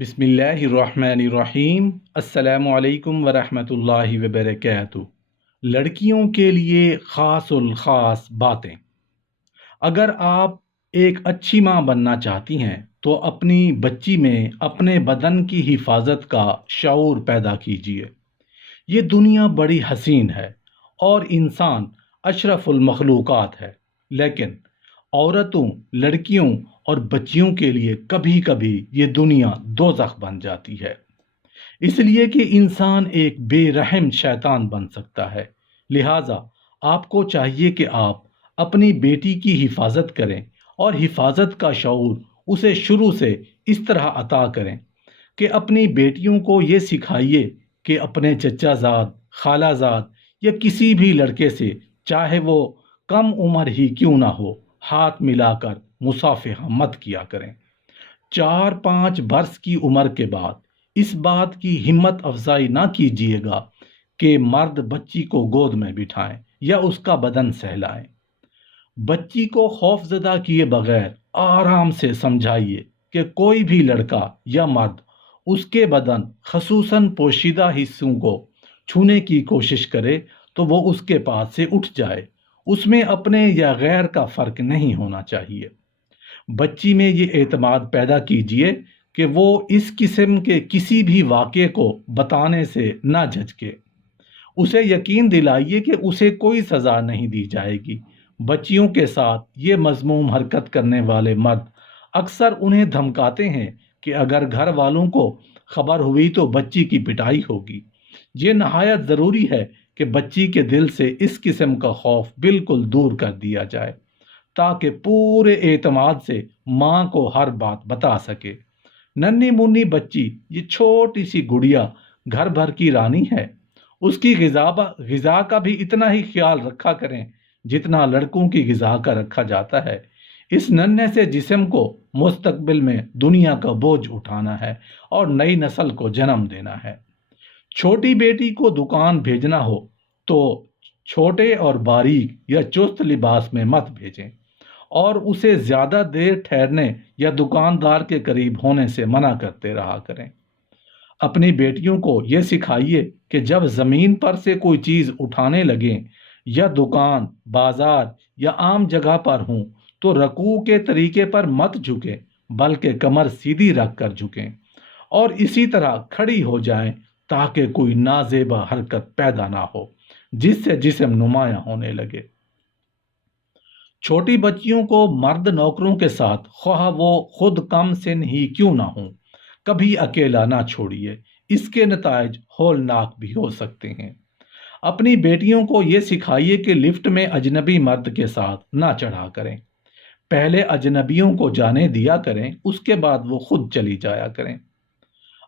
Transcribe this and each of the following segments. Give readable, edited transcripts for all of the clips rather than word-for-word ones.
بسم اللہ الرحمن الرحیم۔ السلام علیکم ورحمۃ اللہ وبرکاتہ۔ لڑکیوں کے لیے خاص الخاص باتیں۔ اگر آپ ایک اچھی ماں بننا چاہتی ہیں تو اپنی بچی میں اپنے بدن کی حفاظت کا شعور پیدا کیجیے۔ یہ دنیا بڑی حسین ہے اور انسان اشرف المخلوقات ہے، لیکن عورتوں، لڑکیوں اور بچیوں کے لیے کبھی کبھی یہ دنیا دوزخ بن جاتی ہے، اس لیے کہ انسان ایک بے رحم شیطان بن سکتا ہے۔ لہٰذا آپ کو چاہیے کہ آپ اپنی بیٹی کی حفاظت کریں اور حفاظت کا شعور اسے شروع سے اس طرح عطا کریں کہ اپنی بیٹیوں کو یہ سکھائیے کہ اپنے چچا زاد، خالہ زاد یا کسی بھی لڑکے سے، چاہے وہ کم عمر ہی کیوں نہ ہو، ہاتھ ملا کر مصافحہ مت کیا کریں۔ 4-5 برس کی عمر کے بعد اس بات کی ہمت افزائی نہ کیجیے گا کہ مرد بچی کو گود میں بٹھائیں یا اس کا بدن سہلائیں۔ بچی کو خوف زدہ کیے بغیر آرام سے سمجھائیے کہ کوئی بھی لڑکا یا مرد اس کے بدن، خصوصاً پوشیدہ حصوں کو چھونے کی کوشش کرے تو وہ اس کے پاس سے اٹھ جائے۔ اس میں اپنے یا غیر کا فرق نہیں ہونا چاہیے۔ بچی میں یہ اعتماد پیدا کیجیے کہ وہ اس قسم کے کسی بھی واقعے کو بتانے سے نہ جھجکے۔ اسے یقین دلائیے کہ اسے کوئی سزا نہیں دی جائے گی۔ بچیوں کے ساتھ یہ مذموم حرکت کرنے والے مرد اکثر انہیں دھمکاتے ہیں کہ اگر گھر والوں کو خبر ہوئی تو بچی کی پٹائی ہوگی۔ یہ نہایت ضروری ہے کہ بچی کے دل سے اس قسم کا خوف بالکل دور کر دیا جائے تاکہ پورے اعتماد سے ماں کو ہر بات بتا سکے۔ ننھی منی بچی، یہ چھوٹی سی گڑیا گھر بھر کی رانی ہے۔ اس کی غذا کا بھی اتنا ہی خیال رکھا کریں جتنا لڑکوں کی غذا کا رکھا جاتا ہے۔ اس ننھے سے جسم کو مستقبل میں دنیا کا بوجھ اٹھانا ہے اور نئی نسل کو جنم دینا ہے۔ چھوٹی بیٹی کو دکان بھیجنا ہو تو چھوٹے اور باریک یا چست لباس میں مت بھیجیں اور اسے زیادہ دیر ٹھہرنے یا دکاندار کے قریب ہونے سے منع کرتے رہا کریں۔ اپنی بیٹیوں کو یہ سکھائیے کہ جب زمین پر سے کوئی چیز اٹھانے لگیں یا دکان، بازار یا عام جگہ پر ہوں تو رکوع کے طریقے پر مت جھکیں بلکہ کمر سیدھی رکھ کر جھکیں اور اسی طرح کھڑی ہو جائیں تاکہ کوئی نازیبا حرکت پیدا نہ ہو جس سے جسم نمایاں ہونے لگے۔ چھوٹی بچیوں کو مرد نوکروں کے ساتھ، خواہ وہ خود کم سن ہی کیوں نہ ہوں، کبھی اکیلا نہ چھوڑیے۔ اس کے نتائج ہولناک بھی ہو سکتے ہیں۔ اپنی بیٹیوں کو یہ سکھائیے کہ لفٹ میں اجنبی مرد کے ساتھ نہ چڑھا کریں۔ پہلے اجنبیوں کو جانے دیا کریں، اس کے بعد وہ خود چلی جایا کریں۔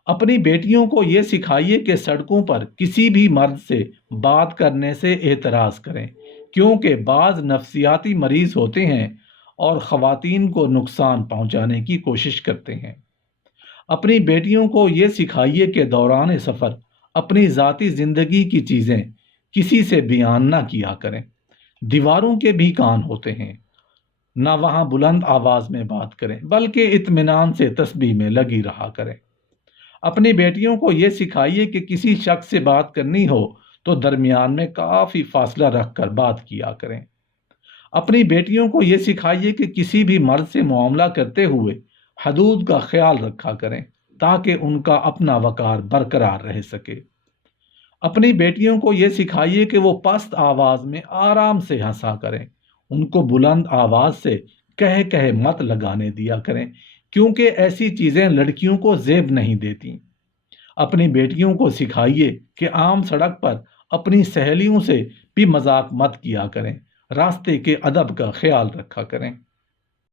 اپنی بیٹیوں کو یہ سکھائیے کہ سڑکوں پر کسی بھی مرد سے بات کرنے سے اعتراض کریں، کیونکہ بعض نفسیاتی مریض ہوتے ہیں اور خواتین کو نقصان پہنچانے کی کوشش کرتے ہیں۔ اپنی بیٹیوں کو یہ سکھائیے کہ دوران سفر اپنی ذاتی زندگی کی چیزیں کسی سے بیان نہ کیا کریں۔ دیواروں کے بھی کان ہوتے ہیں، نہ وہاں بلند آواز میں بات کریں بلکہ اطمینان سے تسبیح میں لگی رہا کریں۔ اپنی بیٹیوں کو یہ سکھائیے کہ کسی شخص سے بات کرنی ہو تو درمیان میں کافی فاصلہ رکھ کر بات کیا کریں۔ اپنی بیٹیوں کو یہ سکھائیے کہ کسی بھی مرد سے معاملہ کرتے ہوئے حدود کا خیال رکھا کریں تاکہ ان کا اپنا وقار برقرار رہ سکے۔ اپنی بیٹیوں کو یہ سکھائیے کہ وہ پست آواز میں آرام سے ہنسا کریں۔ ان کو بلند آواز سے کہہ مت لگانے دیا کریں کیونکہ ایسی چیزیں لڑکیوں کو زیب نہیں دیتی۔ اپنی بیٹیوں کو سکھائیے کہ عام سڑک پر اپنی سہیلیوں سے بھی مذاق مت کیا کریں، راستے کے ادب کا خیال رکھا کریں۔